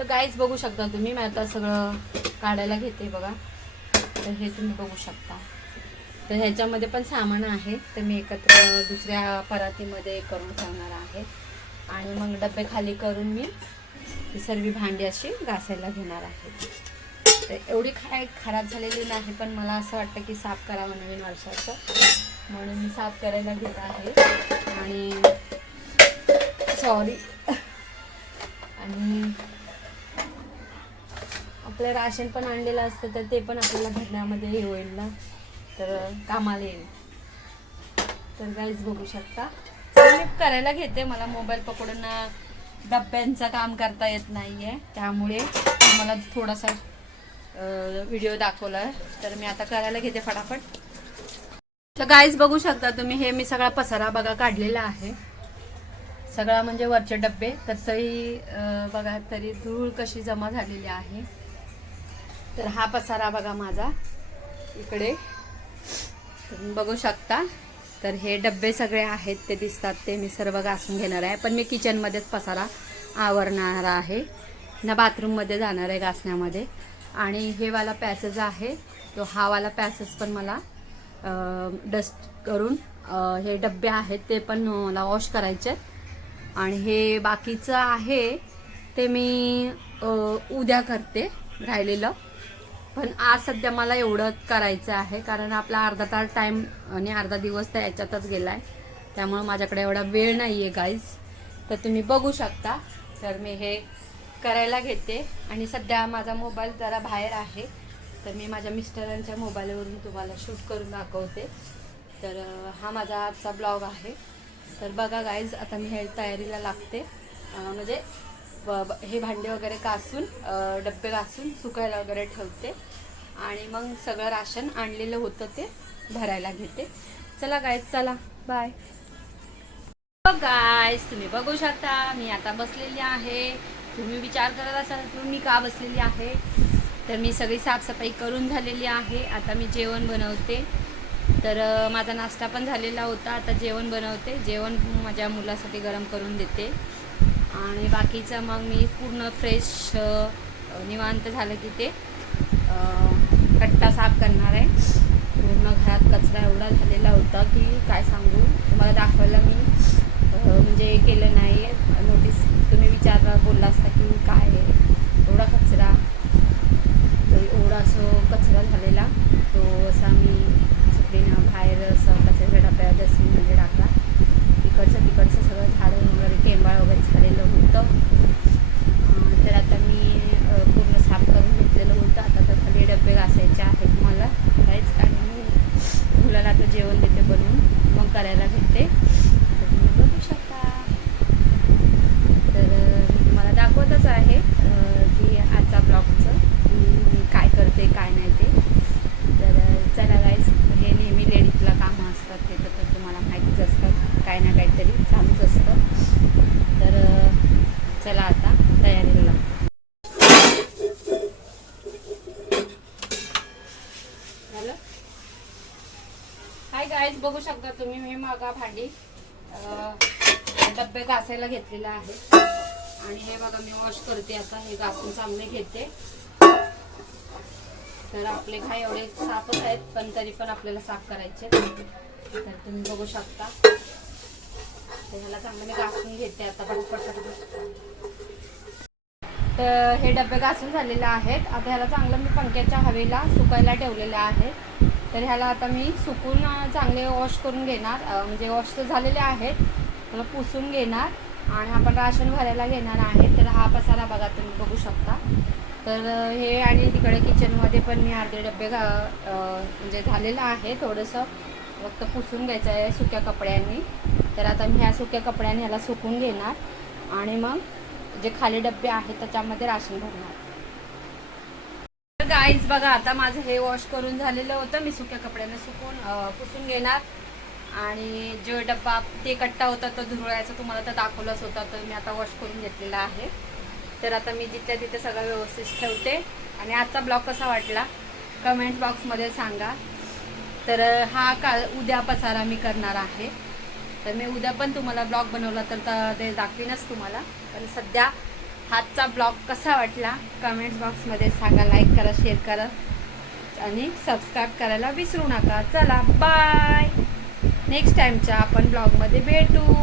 तर गाईज बघू शकता तुम्ही, मी आता सगळं काढायला घेते बघा. तर हे तुम्ही बघू शकता. तर ह्याच्यामध्ये पण सामान आहे, तर मी एकत्र दुसऱ्या परातीमध्ये करून ठेवणार आहे. आणि मग डबे खाली करून मी ही सर्व भांडी अशी घासायला घेणार आहे. तर एवढी काय खराब झालेली नाही, पण मला असं वाटतं की साफ करावं नवीन वर्षाचं, म्हणून मी साफ करायला घेत आहे. आणि सॉरी. आणि आपलं राशन पण आणलेलं असतं, तर ते पण आपल्याला भरण्यामध्ये हे होईल ना, तर कामाला येईल. तर गाईज बघू शकता, मी करायला घेते. मला मोबाईल पकडून डब्यांचं काम करता येत नाही आहे, त्यामुळे मला थोडासा व्हिडिओ दाखवला, तर मी आता करायला घेते फटाफट. तर गाईज बघू शकता तुम्ही, हे मी सगळा पसारा बघा काढलेला आहे सगळा, म्हणजे वरचे डब्बे. तर तरी बघा तरी धूळ कशी जमा झालेली आहे. तर हा पसारा बघा माझा इकडे, तुम्ही बघू शकता. तर हे डब्बे सगळे आहेत ते दिसतात, ते मी सर्व घासून घेणार आहे. पण मी किचनमध्येच पसारा आवरणार आहे ना, बाथरूममध्ये जाणार आहे घासण्यामध्ये. आणि हे वाला पॅसेज आहे, तो हा वाला पॅसेज पण मला डस्ट करून हे डब्बे आहेत ते पण मला वॉश करायचे. आणि हे बाकीचं आहे ते मी उद्या करते राहिलेलं. पण आज सध्या मला एवढं करायचं आहे, कारण आपला अर्धा तास टाईम आणि अर्धा दिवस तर याच्यातच गेला आहे, त्यामुळे माझ्याकडे एवढा वेळ नाही आहे गाईज. तर तुम्ही बघू शकता. तर मी हे करायला घेते. आणि सध्या माझा मोबाईल जरा बाहेर आहे, तर मी माझ्या मिस्टरांच्या मोबाईलवरून तुम्हाला शूट करून दाखवते. तर हा माझा आजचा ब्लॉग आहे. तर बघा गाईज, आता मी हे तयारीला लागते, म्हणजे हे भांडे वगैरे घासून डब्बे घासून सुकायला वगैरे ठेवते. आणि मग सगळं राशन आणलेलं होतं ते भरायला घेते. चला गाईज, चला बाय. गाईज तुम्ही बघू शकता, मी आता बसलेली आहे. तुम्ही विचार करत असाल की मी का बसलेली आहे, तर मी सगळी साफसफाई करून झालेली आहे. आता मी जेवण बनवते. तर माझा नाश्ता पण झालेला होता, आता जेवण बनवते. जेवण माझ्या मुलासाठी गरम करून देते. आणि बाकीचं मग मी पूर्ण फ्रेश निवांत झालं की ते कट्टा साफ करणार आहे. पूर्ण घरात कचरा एवढा झालेला होता की काय सांगू तुम्हाला, दाखवायला मी म्हणजे केलं नाही आहे. नोटीस तुम्ही बोलला असता की काय आहे एवढा कचरा, तर एवढा असं कचरा झालेला, तो असा मी सगळीनं बाहेर असं कचऱ्याच्या डब्यात डस्टबिनमध्ये टाकला. तिकडचं सगळं झाडं वगैरे टेंबाळ वगैरे झालेलं होतं. तर आता मी पूर्ण साफ करून घेतलेलं होतं. आता तर खाली डबे घासायचे आहेत मला काहीच. आणि मी मुलाला आता जेवण देते बनवून, मग करायला घेते. तर तुम्ही बघू शकता. तर मी तुम्हाला दाखवतच आहे की आजचा ब्लॉगचं मी काय करते काय नाही ते. तर चला गाईज, हे नेहमी लेडीजला कामं असतात, ते तर तुम्हाला माहितीच असतात, काय ना काहीतरी चालूच असतं. तर चला आता तयारीला लागतो. झालं. हाय गाईज, बघू शकता तुम्ही, मी मागा भांडी डब्बे घासायला घेतलेला आहे. आणि हे बघा मी वॉश करते आता, हे घासून चांगले घेते. तर आपले काय एवढे साफच आहेत, पण तरी पण आपल्याला साफ करायचे. तर तुम्ही बघू शकता. तर ह्याला चांगले घासून घेते आता पटपट. तर हे डबे घासून झालेले आहेत. आता ह्याला चांगलं मी पंख्याच्या हवेला सुकायला ठेवलेलं आहे. तर ह्याला आता मी सुकून चांगले वॉश करून घेणार, म्हणजे वॉश तर झालेले आहेत, त्याला पुसून घेणार. आणि आपण राशन भरायला घेणार आहे. तर हा पसारा बघा तुम्ही बघू शकता. तर हे आणि तिकडे किचनमध्ये पण मी अर्धे डबे म्हणजे झालेलं आहे, थोडंसं फक्त पुसून घ्यायचं आहे सुक्या कपड्यांनी. तर आता मी ह्या सुक्या कपड्यांनी ह्याला सुकून घेणार. आणि मग जे खाली डबे आहेत त्याच्यामध्ये राशन भरणार. तर गाईज बघा, आता माझं हे वॉश करून झालेलं होतं, मी सुक्या कपड्याने पुसून घेणार. आणि जो डब्बा ते कट्टा होता तो धुरळायचा तुम्हाला तर दाखवलाच होता, तर मी आता वॉश करून घेतलेला आहे. तर आता मी जिथल्या तिथे सगळं व्यवस्थित ठेवते. आणि आजचा ब्लॉग कसा वाटला कमेंट बॉक्समध्ये सांगा. तर हा उद्या पसारा मी करणार आहे. तर मी उद्या पण तुम्हाला ब्लॉग बनवला तर ते दाखवीनच तुम्हाला. पण सध्या आजचा ब्लॉग कसा वाटला कमेंट्स बॉक्समध्ये सांगा. लाईक करा, शेअर करा आणि सबस्क्राईब करायला विसरू नका. चला बाय. नेक्स्ट टाइमच्या आपण ब्लॉगमध्ये भेटू.